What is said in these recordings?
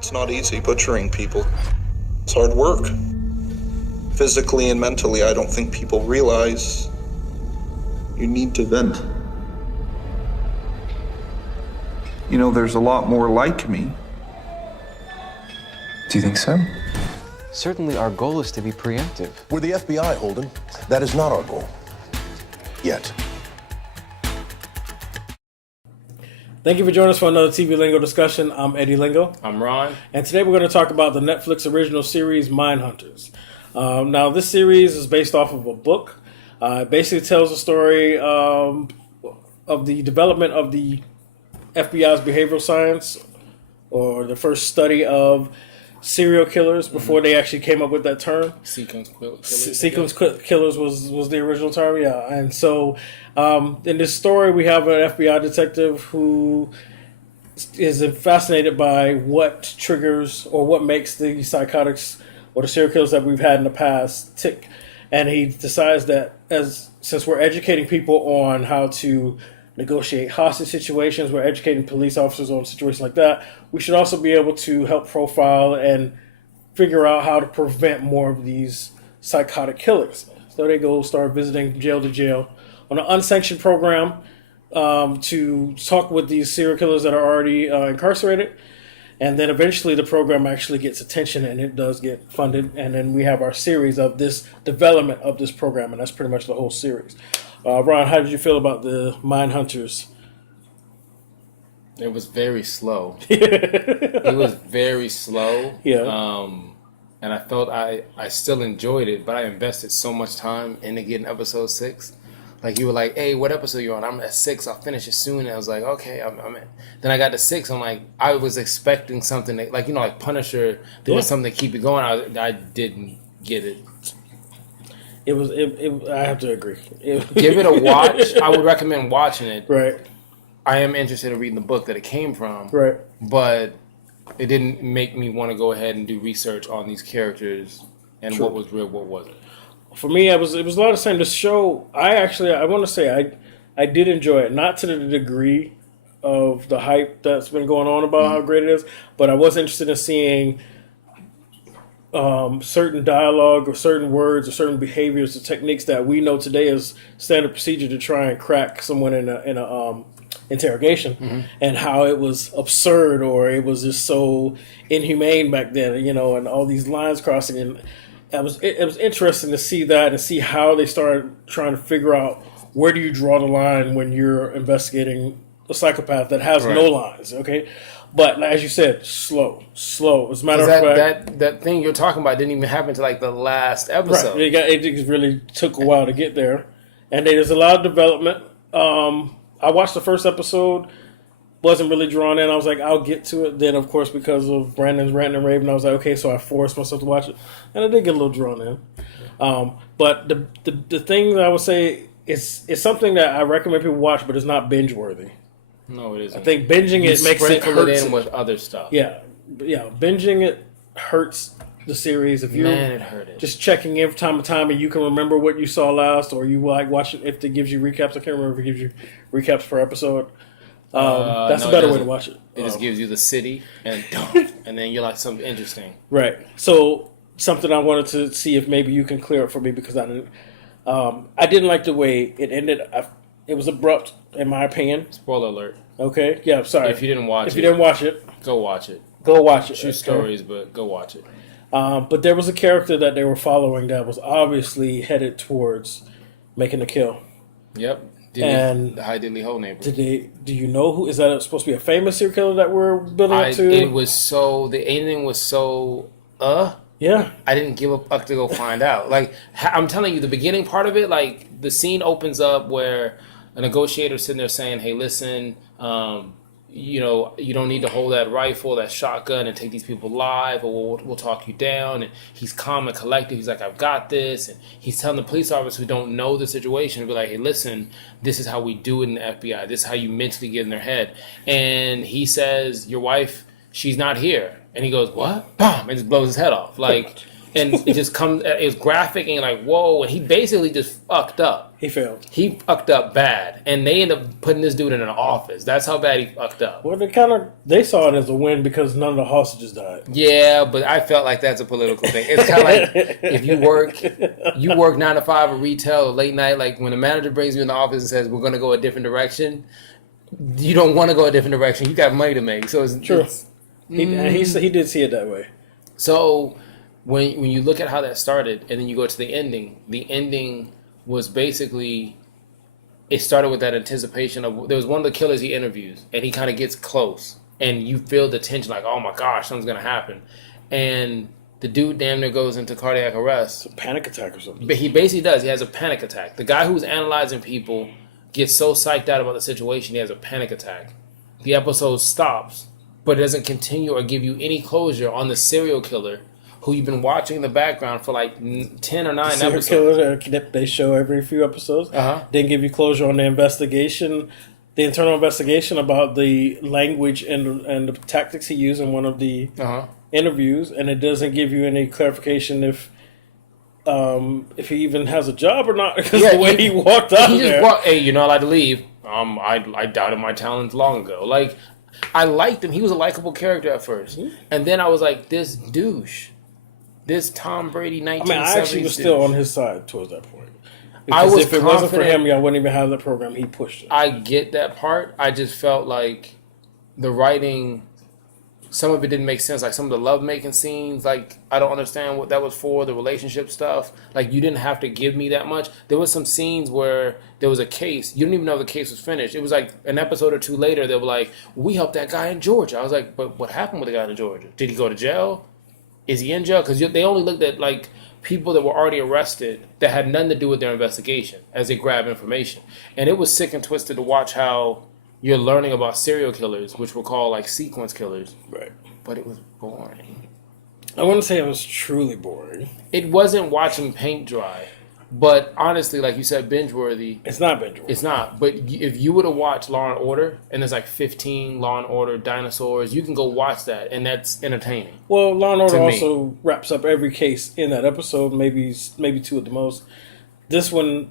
It's not easy butchering people. It's hard work. Physically and mentally, I don't think people realize you need to vent. You know, there's a lot more like me. Do you think so? Certainly our goal is to be preemptive. We're the FBI, Holden. That is not our goal. Yet. Thank you for joining us for another TV Lingo discussion. I'm Eddie Lingo. I'm Ron. And today we're going to talk about the Netflix Original Series Mindhunters. Now, this series is based off of a book. It basically tells the story of the development of the FBI's behavioral science, or the first study of serial killers before they actually came up with that term. Sequence killers. Sequence killers was the original term, yeah. And so in this story, we have an FBI detective who is fascinated by what triggers or what makes the psychotics or the serial killers that we've had in the past tick. And he decides that since we're educating people on how to negotiate hostage situations, we're educating police officers on situations like that, we should also be able to help profile and figure out how to prevent more of these psychotic killers. So they go start visiting jail to jail on an unsanctioned program to talk with these serial killers that are already incarcerated. And then eventually the program actually gets attention and it does get funded. And then we have our series of this development of this program. And that's pretty much the whole series. Ron, how did you feel about the Mindhunters? It was very slow. It was very slow. Yeah. And I felt I still enjoyed it, but I invested so much time into getting episode 6. Like, you were like, hey, what episode you on? I'm at 6. I'll finish it soon. And I was like, okay, I'm in. Then I got to 6. I'm like, I was expecting something that, like, like Punisher, there was something to keep it going. I didn't get it. It was. I have to agree. Give it a watch. I would recommend watching it. Right. I am interested in reading the book that it came from. Right. But it didn't make me want to go ahead and do research on these characters and True. what was real, what wasn't. For me, it was a lot of the same. The show, I want to say I did enjoy it, not to the degree of the hype that's been going on about how great it is, but I was interested in seeing certain dialogue or certain words or certain behaviors or techniques that we know today as standard procedure to try and crack someone in a interrogation, and how it was absurd or it was just so inhumane back then, and all these lines crossing. And it was interesting to see that and see how they started trying to figure out where do you draw the line when you're investigating a psychopath that has no lines, okay? But as you said, slow. As a matter of fact, that thing you're talking about didn't even happen to like the last episode. Right. It really took a while to get there, and there's a lot of development. I watched the first episode, wasn't really drawn in. I was like, I'll get to it. Then, of course, because of Brandon's ranting and raving, I was like, okay, so I forced myself to watch it, and I did get a little drawn in. But the thing that I would say is something that I recommend people watch, but it's not binge worthy. No, it isn't. I think binging it makes it sprinkle hurts it in with other stuff. Yeah, binging it hurts the series. If you're it hurt it. Just checking in from time to time, and you can remember what you saw last, or you like watch it if it gives you recaps. I can't remember if it gives you recaps per episode. That's a better way to watch it. It just gives you the city and then you're like something interesting. Right. So something I wanted to see if maybe you can clear up for me, because I didn't like the way it ended. It was abrupt, in my opinion. Spoiler alert. Okay. Yeah. Sorry. If you didn't watch it, go watch it. Go watch it. True stories, but go watch it. But there was a character that they were following that was obviously headed towards making a kill. Yep. And the High Diddley Ho neighbor. Do you know who is that? Supposed to be a famous serial killer that we're building up to? It was so, the ending was so yeah. I didn't give a fuck to go find out. Like, I'm telling you, the beginning part of it, like the scene opens up where a negotiator's sitting there saying, "Hey, listen, you don't need to hold that rifle, that shotgun, and take these people live, or we'll talk you down." And he's calm and collected. He's like, "I've got this." And he's telling the police officers who don't know the situation, to be like, "Hey, listen, this is how we do it in the FBI. This is how you mentally get in their head." And he says, "Your wife, she's not here." And he goes, "What?" Bam! And just blows his head off. Like, And it just comes, it's graphic, and you're like, whoa. And he basically just fucked up. He failed. He fucked up bad. And they end up putting this dude in an office. That's how bad he fucked up. Well, they saw it as a win because none of the hostages died. Yeah, but I felt like that's a political thing. It's kind of like if you work 9 to 5 at retail or late night, like when a manager brings you in the office and says, we're going to go a different direction, you don't want to go a different direction. You got money to make. So it's true. He did see it that way. So when you look at how that started and then you go to the ending was basically, it started with that anticipation of, there was one of the killers he interviews and he kind of gets close and you feel the tension like, oh my gosh, something's going to happen. And the dude damn near goes into cardiac arrest. It's a panic attack or something. But he basically does. He has a panic attack. The guy who's analyzing people gets so psyched out about the situation, he has a panic attack. The episode stops, but it doesn't continue or give you any closure on the serial killer who you've been watching in the background for like 10 or 9 serial episodes. Killers they show every few episodes. Uh-huh. Didn't give you closure on the investigation, the internal investigation about the language and the tactics he used in one of the interviews, and it doesn't give you any clarification if he even has a job or not, because the way he walked out there. Hey, you're not allowed to leave. I doubted my talents long ago. Like, I liked him. He was a likable character at first. Mm-hmm. And then I was like, this douche. This Tom Brady 1970s I actually was still on his side towards that point. Because if it wasn't for him, y'all wouldn't even have the program. He pushed it. I get that part. I just felt like the writing, some of it didn't make sense. Like some of the love-making scenes, like I don't understand what that was for, the relationship stuff. Like you didn't have to give me that much. There was some scenes where there was a case. You didn't even know the case was finished. It was like an episode or two later, they were like, we helped that guy in Georgia. I was like, but what happened with the guy in Georgia? Did he go to jail? Is he in jail? Because they only looked at like people that were already arrested that had nothing to do with their investigation as they grab information. And it was sick and twisted to watch how you're learning about serial killers, which were called like sequence killers. Right. But it was boring. I wouldn't say it was truly boring. It wasn't watching paint dry. But honestly, like you said, binge-worthy. It's not binge-worthy. It's not. But if you would have watched Law & Order, and there's like 15 Law & Order dinosaurs, you can go watch that, and that's entertaining. Well, Law & Order also wraps up every case in that episode, maybe 2 at the most. This one,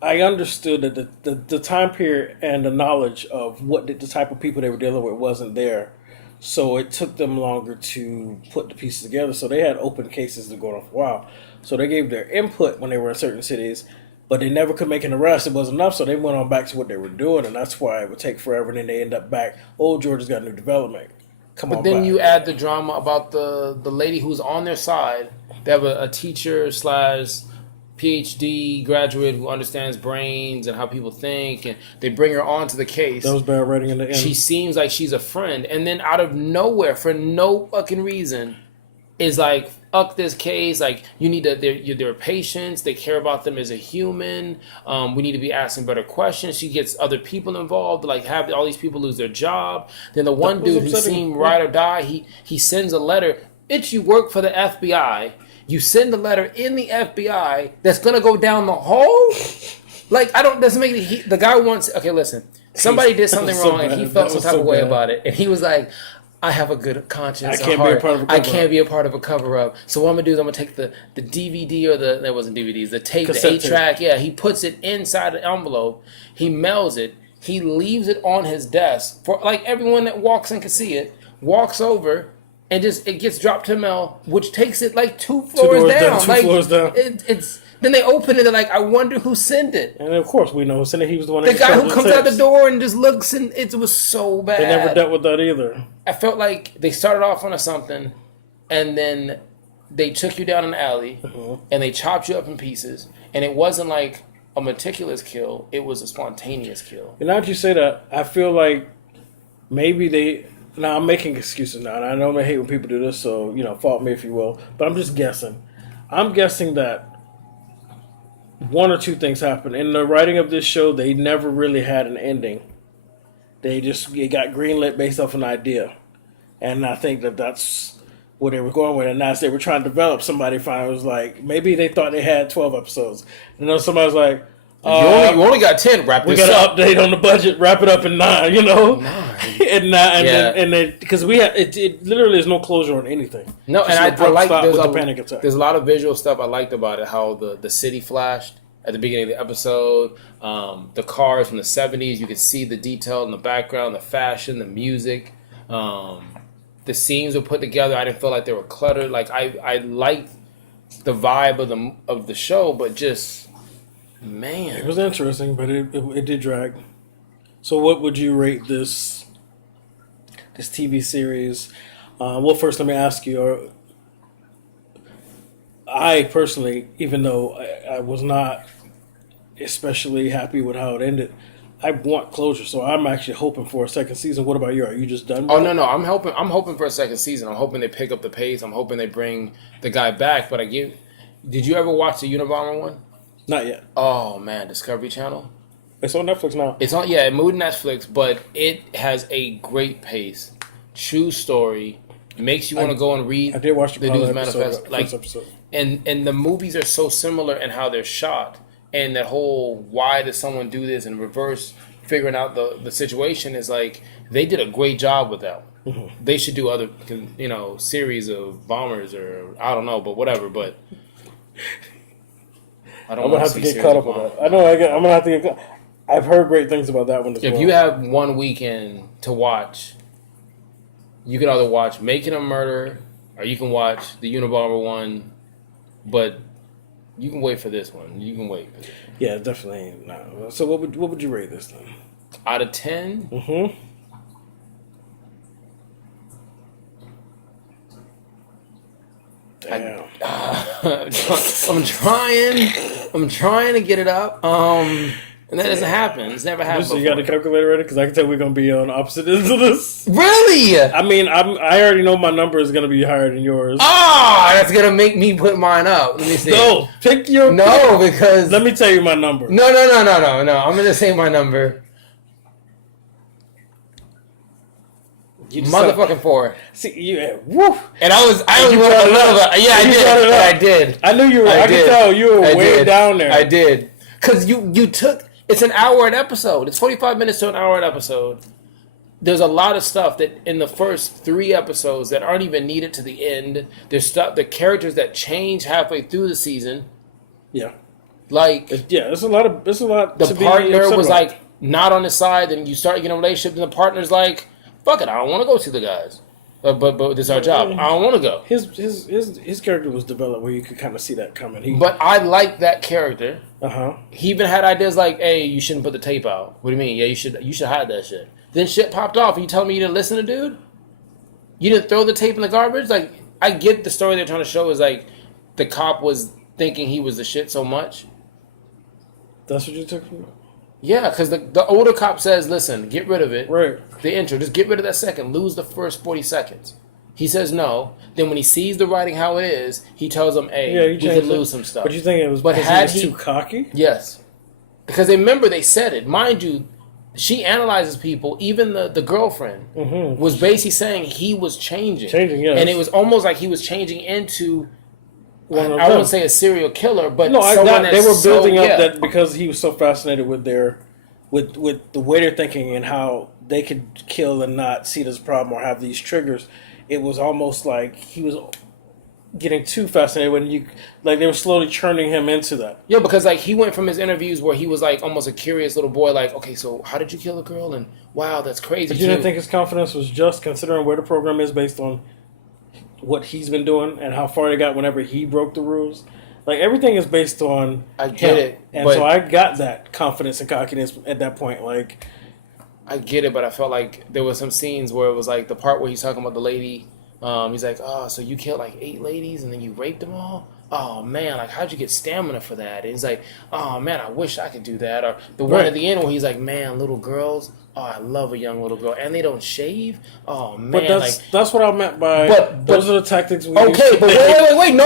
I understood that the time period and the knowledge of what the type of people they were dealing with wasn't there. So it took them longer to put the pieces together. So they had open cases that go on for a while. So they gave their input when they were in certain cities, but they never could make an arrest. It wasn't enough, so they went on back to what they were doing, and that's why it would take forever, and then they end up back. Oh, Georgia's got new development. But then you add the drama about the lady who's on their side. They have a teacher / PhD graduate who understands brains and how people think, and they bring her on to the case. That was bad writing in the end. She seems like she's a friend, and then out of nowhere, for no fucking reason, is like, fuck this case. Like, you need to, they're patients. They care about them as a human. We need to be asking better questions. She gets other people involved, like have all these people lose their job. Then the one dude who seemed ride or die, he sends a letter. Bitch, you work for the FBI. You send a letter in the FBI that's going to go down the hole? Like, doesn't make it, the guy wants, okay, listen. Somebody did something wrong and he felt some type of way about it. And he was like, I have a good conscience. I can't be a part of a cover-up. I can't be a part of a cover-up. So what I'm going to do is I'm going to take the DVD or that wasn't DVDs, the tape, the 8-track. Yeah, he puts it inside the envelope. He mails it. He leaves it on his desk for, like, everyone that walks in can see it, walks over, and just it gets dropped to mail, which takes it like 2 floors down. Two floors down. It's then they open it and they're like, I wonder who sent it. And of course we know who sent it. He was the one. The guy who comes out the door and just looks, and it was so bad. They never dealt with that either. I felt like they started off on something, and then they took you down an alley, and they chopped you up in pieces, and it wasn't like a meticulous kill. It was a spontaneous kill. And now that you say that, I feel like maybe they. Now I'm making excuses now, and I know I hate when people do this, so fault me if you will. But I'm just guessing. I'm guessing that one or two things happened in the writing of this show. They never really had an ending. It got greenlit based off an idea, and I think that's where they were going with it. And as they were trying to develop, somebody finally was like, maybe they thought they had 12 episodes, and then somebody was like, You only got 10. Wrap We this got up. an update on the budget. Wrap it up in 9. You know, 9. and then because we have it literally is no closure on anything. No, Just and an I like abrupt stop with the panic attack. there's a lot of visual stuff I liked about it. How the city flashed at the beginning of the episode, the cars from the 70s. You could see the detail in the background, the fashion, the music. The scenes were put together. I didn't feel like they were cluttered. Like I liked the vibe of the show, but just man, It was interesting, but it did drag. So, what would you rate this TV series? Well, first, let me ask you. I personally, even though I was not especially happy with how it ended, I want closure. So I'm actually hoping for a second season. What about you? Are you just done? Oh with it? no, I'm hoping for a second season. I'm hoping they pick up the pace. I'm hoping they bring the guy back. But did you ever watch the Unabomber one? Not yet. Oh man, Discovery Channel. It's on Netflix now. It's on, it moved to Netflix, but it has a great pace. True story. Makes you want to go and read. I did watch the news pilot manifest. first episode. And the movies are so similar in how they're shot, and that whole why does someone do this in reverse, figuring out the situation is like they did a great job with that. Mm-hmm. They should do other series of bombers or I don't know, but whatever. But I'm gonna have to get caught up with that. I know. I'm gonna have to get. I've heard great things about that one as well. If you have one weekend to watch, you can either watch Making a Murder or you can watch the Unabomber one, but you can wait for this one. You can wait. Yeah, definitely not. So what would you rate this then? Out of 10? Mm-hmm. Damn. I'm trying to get it up. And that doesn't happen. It's never happened. So you got a calculator ready? Because I can tell we're gonna be on opposite ends of this. Really? I mean, I already know my number is gonna be higher than yours. That's gonna make me put mine up. Let me see. No, pick your. No, because let me tell you my number. No. I'm gonna say my number. Motherfucking 4. See, woo. And I was a little bit. Yeah, I did. I knew you were. I could tell you were way down there. I did. Because you took. It's an hour an episode. It's 45 minutes to an hour an episode. There's a lot of stuff that in the first 3 episodes that aren't even needed to the end. There's stuff, the characters that change halfway through the season. Yeah. Like it's a lot. The partner was like not on his side, and you start getting a relationship, and the partner's like, "Fuck it, I don't want to go see the guys." But this is our job. I don't want to go. His character was developed where you could kind of see that coming. But I like that character. Uh-huh. He even had ideas like, "Hey, you shouldn't put the tape out." What do you mean? Yeah, you should hide that shit. Then shit popped off. And you telling me you didn't listen to dude? You didn't throw the tape in the garbage? Like, I get the story they're trying to show is like the cop was thinking he was the shit so much. That's what you took from it? Yeah, because the older cop says, "Listen, get rid of it." Right. The intro, just get rid of that second. Lose the first 40 seconds. He says no. Then when he sees the writing how it is, he tells him, "Hey, we could lose some stuff." But you think it was because he was too cocky? Yes. Because remember they said it. Mind you, she analyzes people. Even the girlfriend was basically saying he was changing. Yes. And it was almost like he was changing into, I them. wouldn't say a serial killer, but No, someone they were building up yeah. that because he was so fascinated with with the way they're thinking and how they could kill and not see this problem or have these triggers. It was almost like he was getting too fascinated when they were slowly churning him into that. Yeah, because like he went from his interviews where he was like almost a curious little boy, like, okay, so how did you kill a girl? And wow, that's crazy. But you didn't think his confidence was just considering where the program is based on what he's been doing and how far they got whenever he broke the rules? Like, everything is based on I get it. And so I got that confidence and cockiness at that point. Like, I get it, but I felt like there were some scenes where it was like the part where he's talking about the lady. He's like, "Oh, so you killed like 8 ladies and then you raped them all? Oh man, like how'd you get stamina for that?" And he's like, "Oh man, I wish I could do that." Or the one at the end where he's like, "Man, little girls. Oh, I love a young little girl, and they don't shave. Oh man." But that's what I meant by. But those are the tactics we. Okay, but wait, no,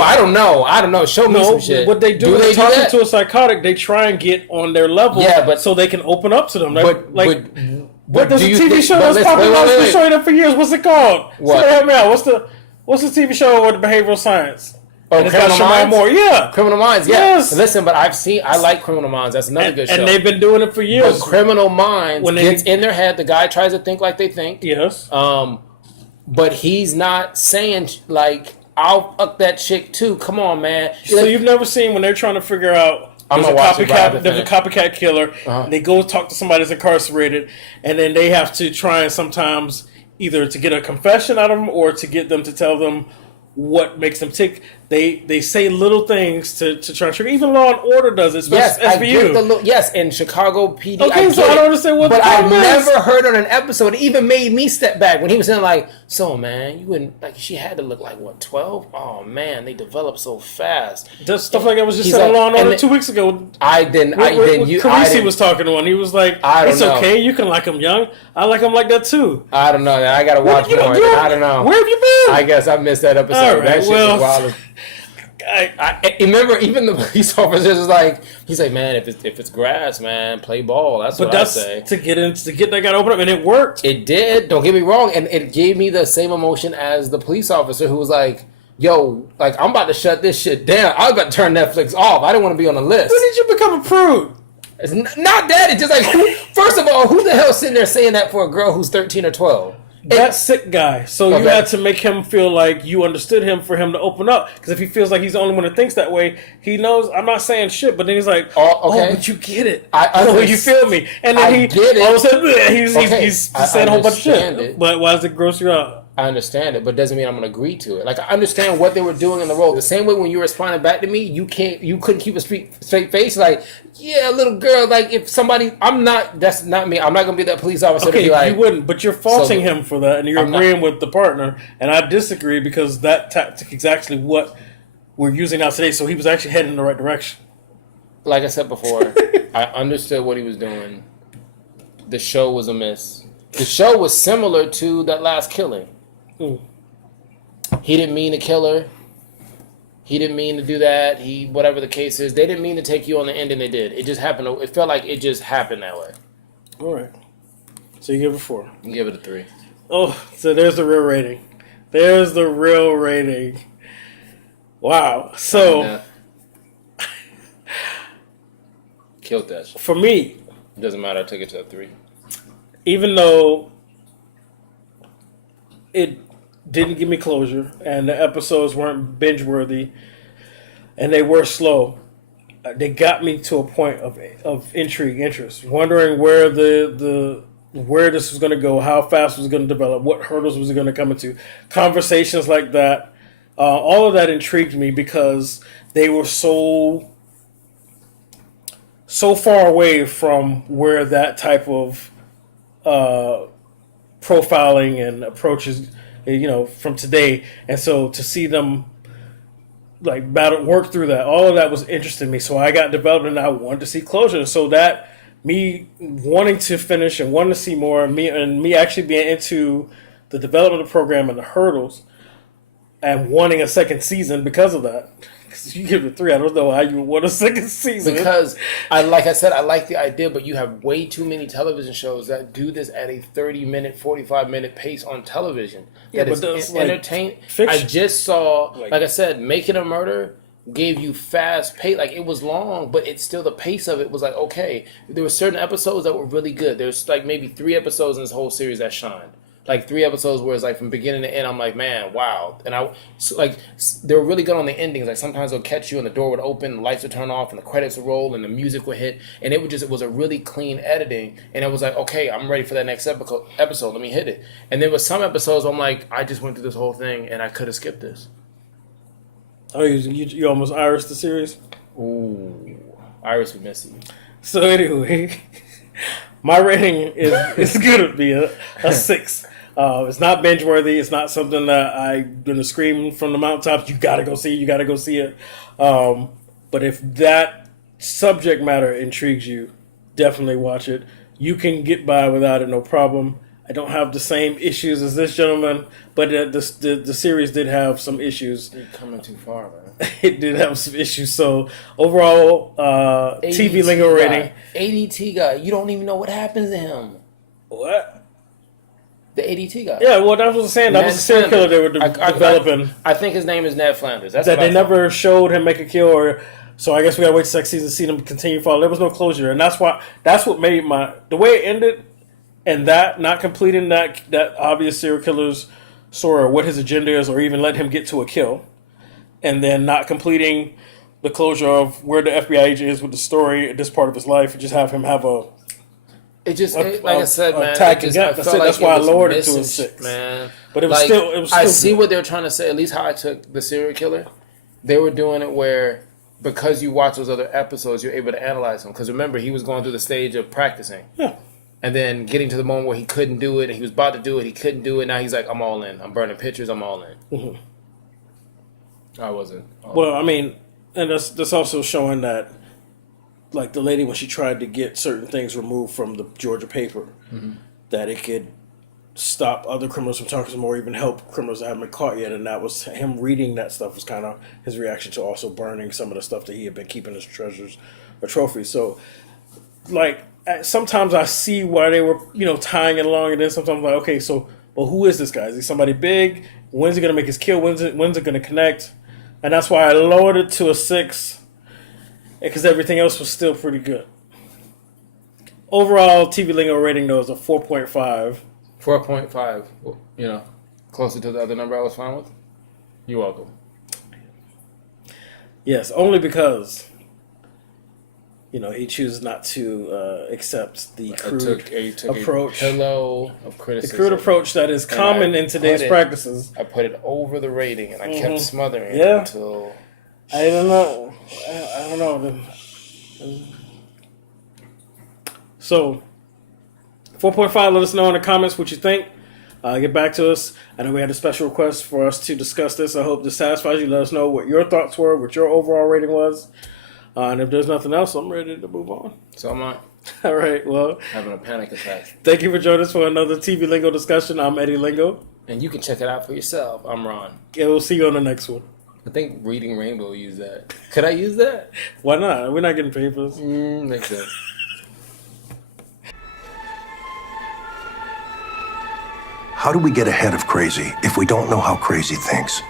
I don't know. Show me some shit. What they do, when they're talking to a psychotic, they try and get on their level, so they can open up to them. But there's a TV show that's popping up. I've been showing up for years. What's it called? What? Somebody help me out. What's the TV show with the behavioral science? Oh, and it's got Criminal Shemai Minds? Moore. Yeah. Criminal Minds, yeah. Yes. Listen, but I like Criminal Minds. That's another good show. And they've been doing it for years. But Criminal Minds When they- gets in their head. The guy tries to think like they think. Yes. But he's not saying, like, I'll fuck that chick too. Come on, man. So you've never seen when they're trying to figure out I'm there's a gonna watch it right after copycat, there's a copycat killer. And they go talk to somebody that's incarcerated, and then they have to try and sometimes either to get a confession out of them or to get them to tell them what makes them tick. They say little things to try to trigger. Even Law and Order does it. Yes, I SVU. get yes, in Chicago PD. Okay, so I don't understand what the But I problem is. never heard on an episode. It even made me step back when he was saying like, "So man, you wouldn't like." She had to look like what 12? Oh man, they develop so fast. Just stuff like that was just He's said on like- Law and and Order it- 2 weeks ago. Carisi was talking to one. He was like, I don't "It's know. okay. You can like him young. I like him like that too." I don't know. I gotta watch more. I don't know. Where have you been? I guess I missed that episode. All right, That shit well, was wild. I remember even the police officers was like, he's like, man, if it's grass, man, play ball. That's But what that's I say. to get that guy to open up, and it worked. It did. Don't get me wrong, and it gave me the same emotion as the police officer who was like, "Yo, like I'm about to shut this shit down. I was about to turn Netflix off. I didn't want to be on the list." When did you become a prude? It's not that. It's just like, first of all, who the hell sitting there saying that for a girl who's 13 or 12? That sick guy. So you Okay. had to make him feel like you understood him for him to open up. Because if he feels like he's the only one that thinks that way, he knows I'm not saying shit. But then he's like, Oh, okay. "Oh, but you get it. I know you feel me." And then I he get it. all of a sudden Okay, he's I saying a whole bunch of understand shit. it. But why does it gross you out? I understand it, but doesn't mean I'm going to agree to it. Like I understand what they were doing in the role. The same way when you were responding back to me, you couldn't keep a straight face. Like, yeah, little girl. Like if somebody, that's not me. I'm not going to be that police officer to Okay, be like, you wouldn't, but you're faulting him for that, and you're I'm not- agreeing with the partner, and I disagree because that tactic is actually what we're using now today. So he was actually heading in the right direction. like I said before, I understood what he was doing. The show was a miss. The show was similar to that last killing. He didn't mean to kill her. He didn't mean to do that. Whatever the case is, they didn't mean to take you on the end, and they did. It just happened. It felt like it just happened that way. All right. So you give it 4. You give it a 3. Oh, so there's the real rating. There's the real rating. Wow. So Yeah. Killed that shit. for me, It doesn't matter. I took it to a 3. even though it didn't give me closure and the episodes weren't binge worthy and they were slow, they got me to a point of intrigue, interest, wondering where where this was going to go, how fast it was going to develop, what hurdles was it going to come into. Conversations like that, all of that intrigued me because they were so far away from where that type of profiling and approaches, from today. And so to see them like work through that, all of that was interesting to me. So I got developed and I wanted to see closure. So that me wanting to finish and wanting to see more, and me actually being into the development of the program and the hurdles and wanting a second season because of that. Because you give it 3, I don't know how you would want a second season. Because like I said, I like the idea, but you have way too many television shows that do this at a 30-minute, 45-minute pace on television. Yeah, that but is that's entertaining. fiction. I just saw, like I said, Making a Murder gave you fast pace. Like it was long, but it's still the pace of it was like okay. There were certain episodes that were really good. There's like maybe 3 episodes in this whole series that shined. Like 3 episodes where it's like from beginning to end, I'm like, man, wow. And they were really good on the endings. Like sometimes they'll catch you and the door would open, the lights would turn off, and the credits would roll, and the music would hit, and it was a really clean editing. And it was like, okay, I'm ready for that next episode. Let me hit it. And there was some episodes where I'm like, I just went through this whole thing and I could have skipped this. Oh, you almost Iris the series? Ooh, Iris would miss you. So anyway, my rating is going to be a 6. It's not binge worthy. It's not something that I'm going to scream from the mountaintops. You got to go see it. You got to go see it. But if that subject matter intrigues you, definitely watch it. You can get by without it, no problem. I don't have the same issues as this gentleman, but the series did have some issues. You're coming too far, man. It did have some issues. So overall, TV Lingo rating. ADT guy, you don't even know what happens to him. What? The ADT guy. Yeah, well, that's what I was saying. That was the serial killer they were developing. I think his name is Ned Flanders. That's that what they never showed him make a kill, or so I guess we gotta wait till next season to see them continue fall. There was no closure, and that's what made the way it ended, and that not completing that obvious serial killer's story or what his agenda is, or even let him get to a kill, and then not completing the closure of where the FBI agent is with the story at this part of his life, and just have him have a. Like I said, man. That's why I lowered it to a 6, man. But it was still. I see what they were trying to say. At least how I took the serial killer, they were doing it where because you watch those other episodes, you're able to analyze them. Because remember, he was going through the stage of practicing, and then getting to the moment where he couldn't do it, and he was about to do it, he couldn't do it. Now he's like, I'm all in. I'm burning pictures. I'm all in. Mm-hmm. I wasn't. Well, I mean, and that's also showing that. Like the lady when she tried to get certain things removed from the Georgia paper, that it could stop other criminals from talking to them or even help criminals that haven't been caught yet. And that was him reading that stuff was kind of his reaction to also burning some of the stuff that he had been keeping as treasures or trophies. So, like, sometimes I see why they were, tying it along, and then sometimes I'm like, okay, so, well, who is this guy? Is he somebody big? When's he going to make his kill? When's it going to connect? And that's why I lowered it to a 6. Because everything else was still pretty good. Overall, TV Lingo rating, though, is a 4.5. 4.5. Closer to the other number I was fine with. You're welcome. Yes, only because, he chooses not to accept the crude approach. A pillow of criticism. The crude approach that is common in today's practices. I put it over the rating, and I kept smothering it until... I don't know. I don't know. So, 4.5, let us know in the comments what you think. Get back to us. I know we had a special request for us to discuss this. I hope this satisfies you. Let us know what your thoughts were, what your overall rating was. And if there's nothing else, I'm ready to move on. So am I. All right, well. Having a panic attack. Thank you for joining us for another TV Lingo discussion. I'm Eddie Lingo. And you can check it out for yourself. I'm Ron. And we'll see you on the next one. I think Reading Rainbow used that. Could I use that? Why not? We're not getting paid for this. Makes sense. How do we get ahead of crazy if we don't know how crazy thinks?